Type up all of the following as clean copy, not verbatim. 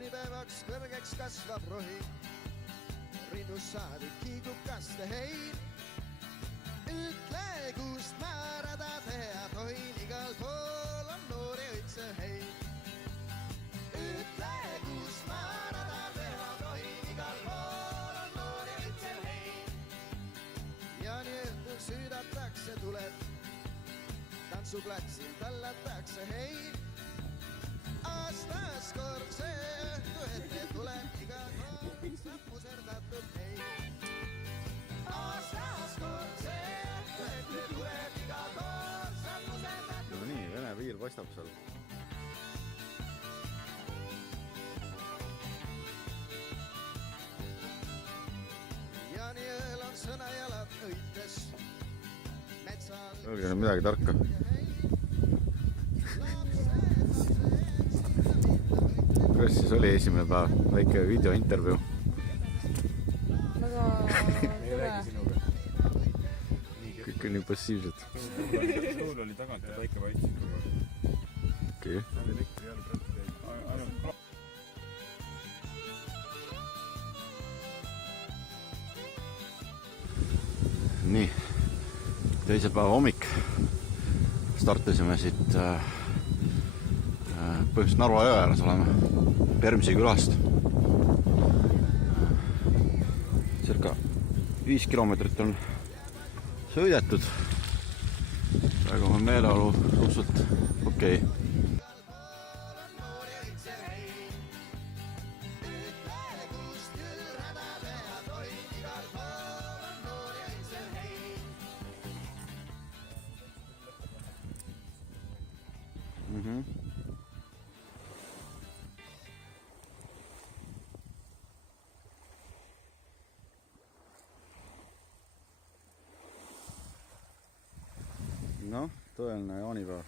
Jaanipäevaks kõrgeks kasvab rohi, rinnus saadik kiigub kaste hein. Ütle, kust ma rada teha tohin, igal pool on noori õitse hein. Ütle, kust ma rada teha tohin, igal pool on noori õitse hein. Jaani õhtul süüdatakse tuled, tantsuplatsil tallatakse hein. Aastas kord see õhtu ette tuleb, iga kord saab puserdatud hein. Aastas kord see õhtu ette tuleb, iga kord saab puserdatud. No nii, Vene piir paistab seal. Jaani ööl on sõnajalad õites metsal. Öelge nüüd midagi tarka. Kuidas siis oli esimene päev? Väike videointervjuu. Väga tore. Kõik on nii passiivsed. Suul oli tagant ja väike paitsik. Okei. Nii, teise päeva hommik. Startisime siit põhimõtteliselt Narva jõe ääres oleme, Permsi külast. Circa 5 kilomeetrit on sõidetud. Praegu on meeleolu suhteliselt okei. Noh, tõeline jaanipäev.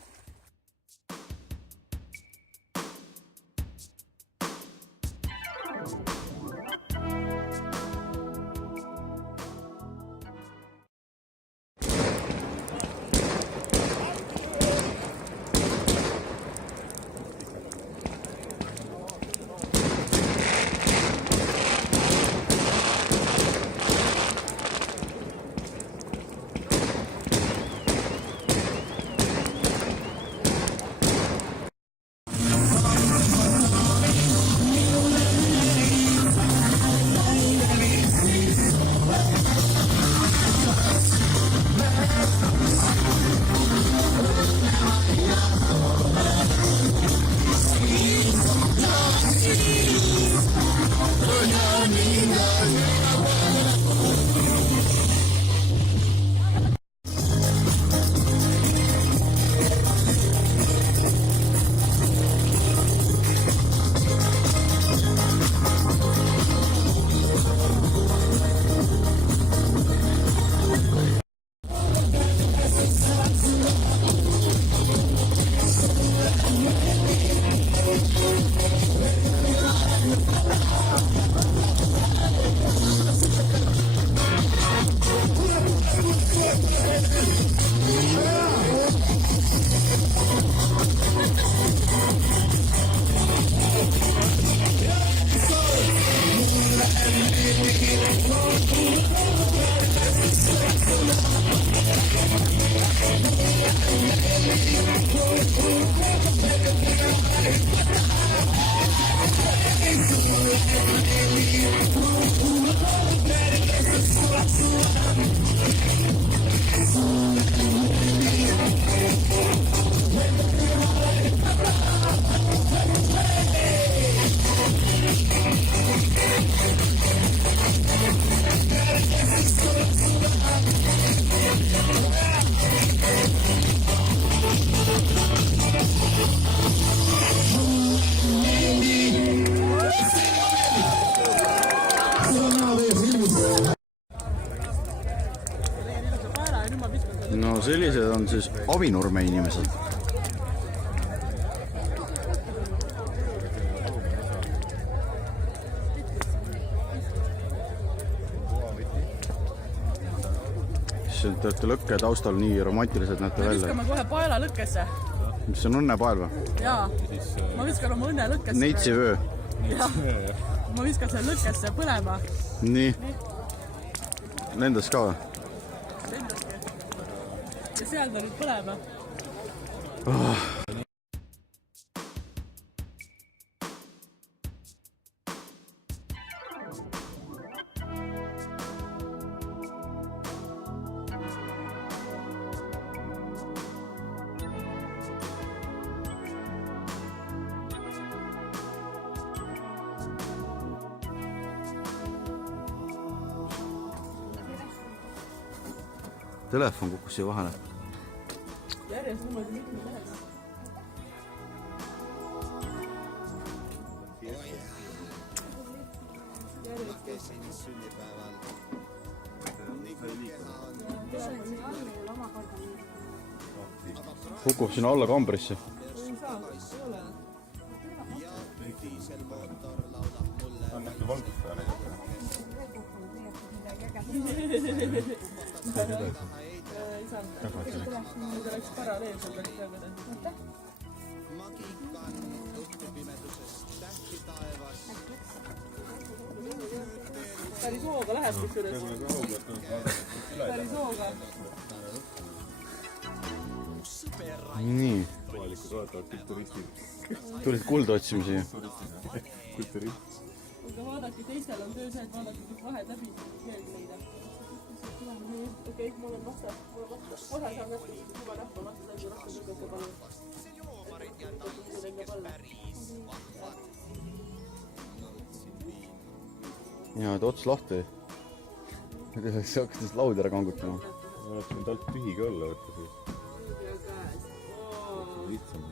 No sellised on siis Avinurme inimesed. Te olete lõkke taustal nii romantilised näete välja. Me viskame kohe paela lõkkesse. Mis on õnnepael või? Jaa, ma viskan oma õnne lõkkesse. Neitsivöö. ma viskan selle lõkkesse põlema. nii. Lendas ka või? Lendaski. Ja seal ta nüüd põlema. Telefon kukkus siia vahele. Järjest niimoodi mitme läheb. Kukub sinna alla kambrisse. Ei saa, ei ole. On nähtu valgustaja näidata. Ei saanud. Nüüd oleks paralleelselt oleks peale. Päris hooga läheb kusjuures. Päris hooga. Nii. Kohalikud vaatavad kulturistid. Tulid kulda otsima siia. Kulturist. Aga vaadake, teistel on töö see, et vaadake, kus vahed läbi veelgi leida. Okei, ma olen vasta. Kohe saan nähtu, juba nähtu vasta, kui rohkem lükata palun. Ja, et ots lahti. Sa hakkasid laud ära kangutama. Ma oleks nüüd alt tühiga olla võtta siis. Lihtsam.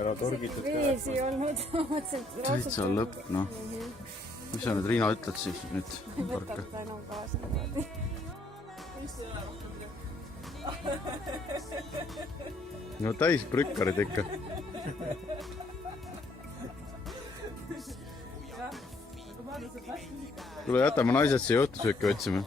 Ära torgitad Vees ei olnud, mõtlesin, et täitsa lõpp, noh. Mis sa nüüd, Riina, ütled siis nüüd? võtab ta enam kaasa niimoodi. No täis prükkarid ikka. Tule jätame naised siia õhtusööki otsima.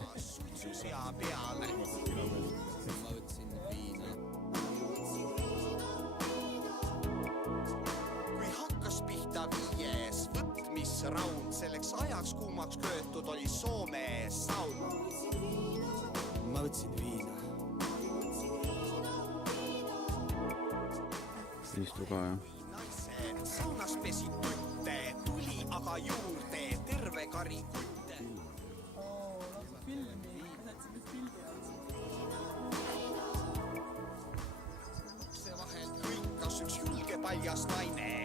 Raund selleks ajaks kuumaks köötud oli Soome saun. Ma võtsin viina. Istu ka, jah. Saunas pesid tütte, tuli aga juurde terve kari kutte. Filmi, võtsin nüüd filmi all. Ukse vahelt hõikas üks julge paljas naine.